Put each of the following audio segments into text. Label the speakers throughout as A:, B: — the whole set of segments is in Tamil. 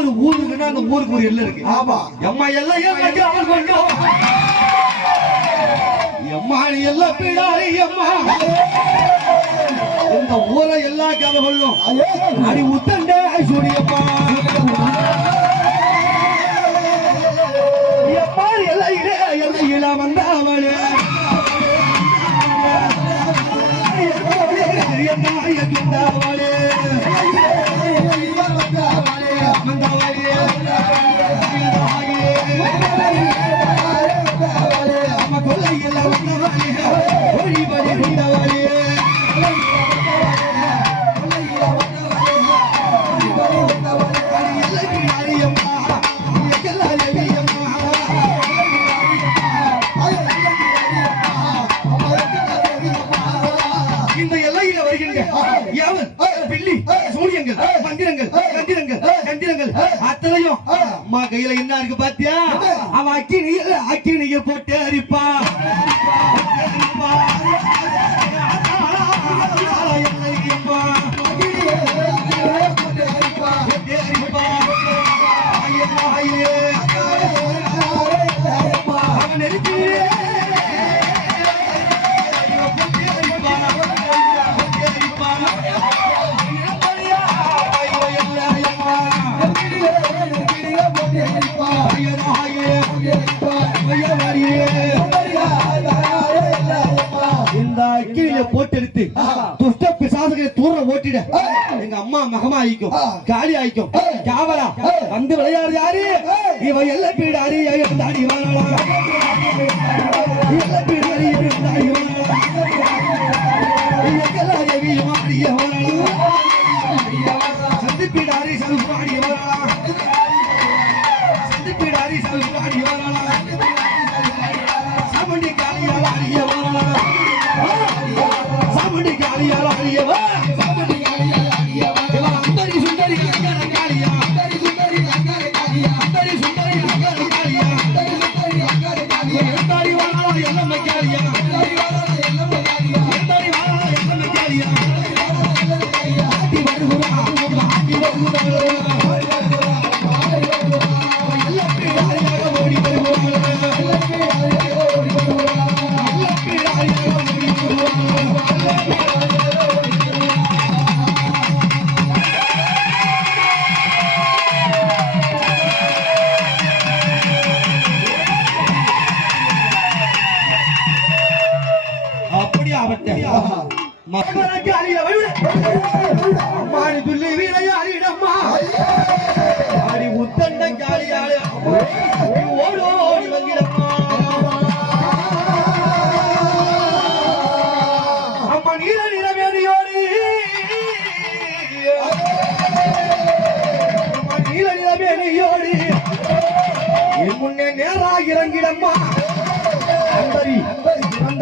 A: ஒவ்வொரு ஊருக்குன்னா அந்த ஊருக்கு ஒரு எல்லை இருக்கு.
B: ஆமா.
A: எம்மா எல்லாம் எல்லாம் அவள் கொண்டோம் எம்மா நீ எல்லாம் பிடாரி எம்மா. இந்த ஊரை எல்லா கதை கொள்ளும். அடி உத்தண்டே சூரியப்பா மந்திரங்கள் கந்திரங்கள் கந்திரங்கள் அத்தனையும். அம்மா கையில என்ன இருக்கு பாத்தியா? அவன் அக்கினியில் அக்கினிய போட்டு அரிப்பா. அவன் நெருப்பிலே பிசாசுகளை தூர ஓட்டிட எங்க அம்மா மகமா ஆயிக்கும் காளி ஆயிக்கும் காவலா வந்து விளையாடு யாரு இவ எல்ல பீடாரி தாடி எல்ல பீடாரி தாடி எவி மாடிய சாமுண்டி காளியால் அறிய வா இவன் அந்தரி சுந்தரி அங்கர காளியா. அந்தரி சுந்தரி அங்கர காளியா. அந்தரி சுந்தரி அங்கர காளியா. எந்தாரி வாழலாம் எல்லம்ம காளியா. எந்தாரி வாழலாம் எல்லம்ம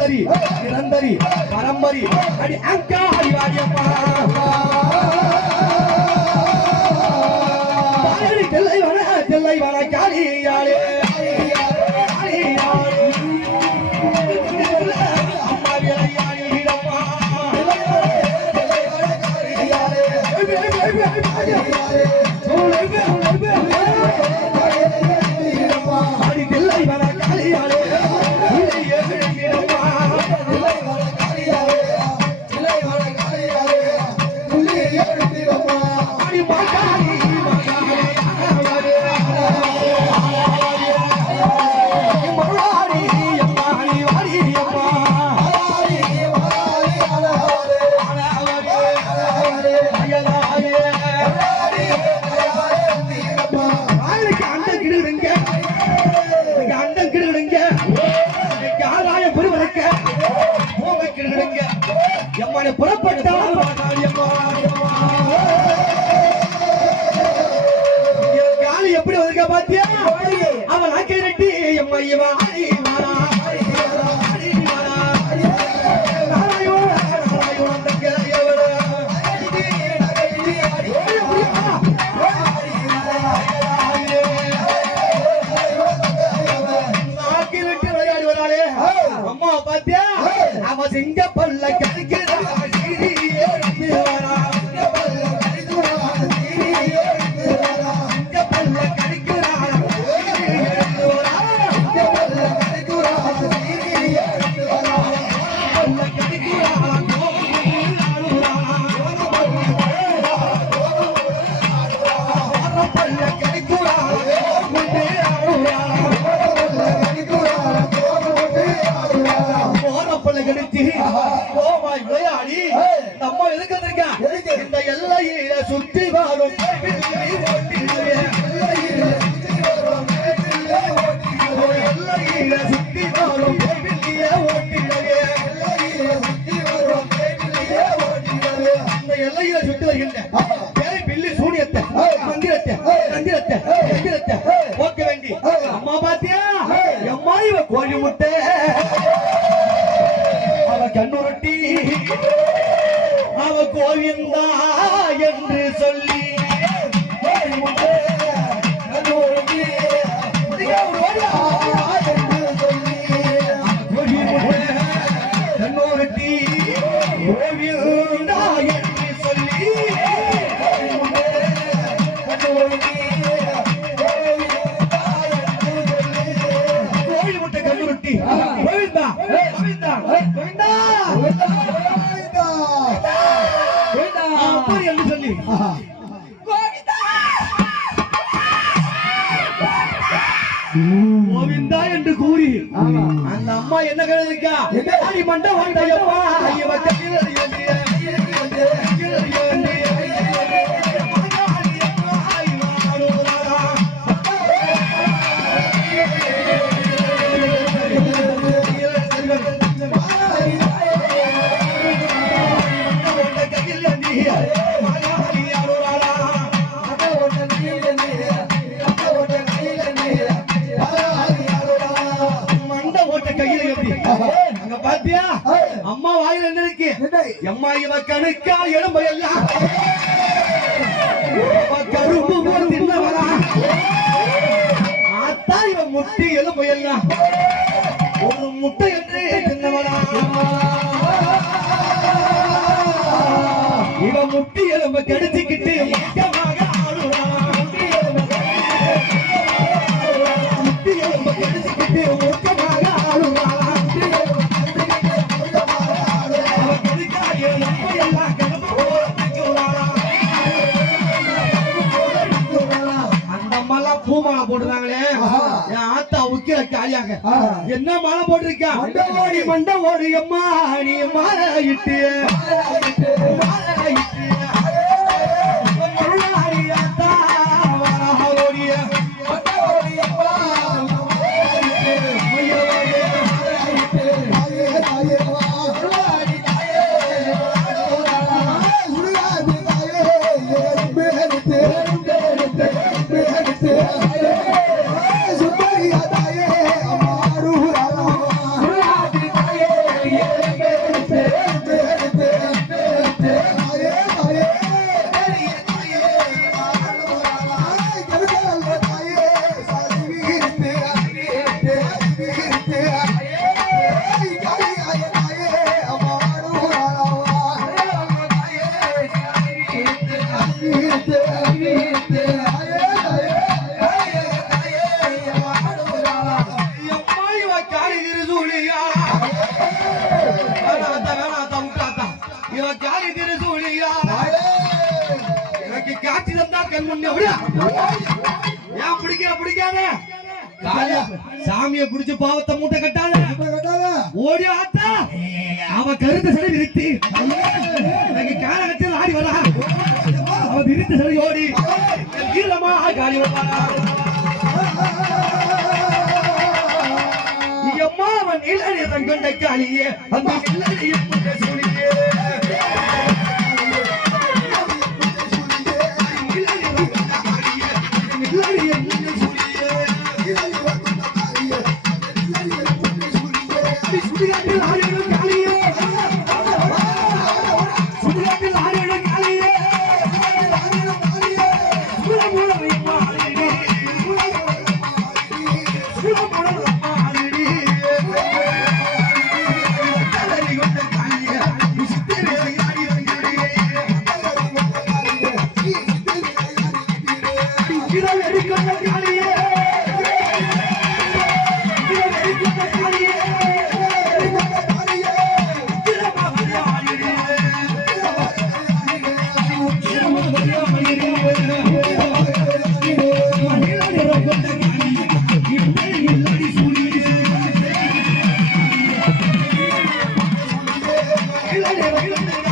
A: लष्करी निरंतरी पारंपरिक आणि अंका அவன் நாக்கை நட்டி எம்மா கோவிந்தா. கோவிந்தா என்று கூறி. அந்த அம்மா என்ன கருதுக்கா
B: என்ன?
A: எம்மா இவ கணுக்கா எலும்பு கரும்பு போல் தின்னவரா ஆத்தா இவ முட்டி காலியாங்க என்ன மாலை போட்டிருக்கா?
B: மண்டை ஓடி.
A: மண்டை ஓடி அம்மா நீ மாலை இட்டு மாலை இட்டு முருளாடி ஆத்தா வாழ ஏன் பிடிக்கிற பிடிக்காத? சாமியை பிடிச்சு பாவத்தை மூட்டை கட்டாத. ஓடி ஆத்தா. அவ கருத்த சரி விரித்து எனக்கு காலகத்தில் ஆடி வரா. அவ விரித்த சரி ஓடி ஈரமா காலி வரா. எம்மா அவன் நீலடி தங்கொண்ட காளியே அந்த நீலடி ¡Dale, dale, dale!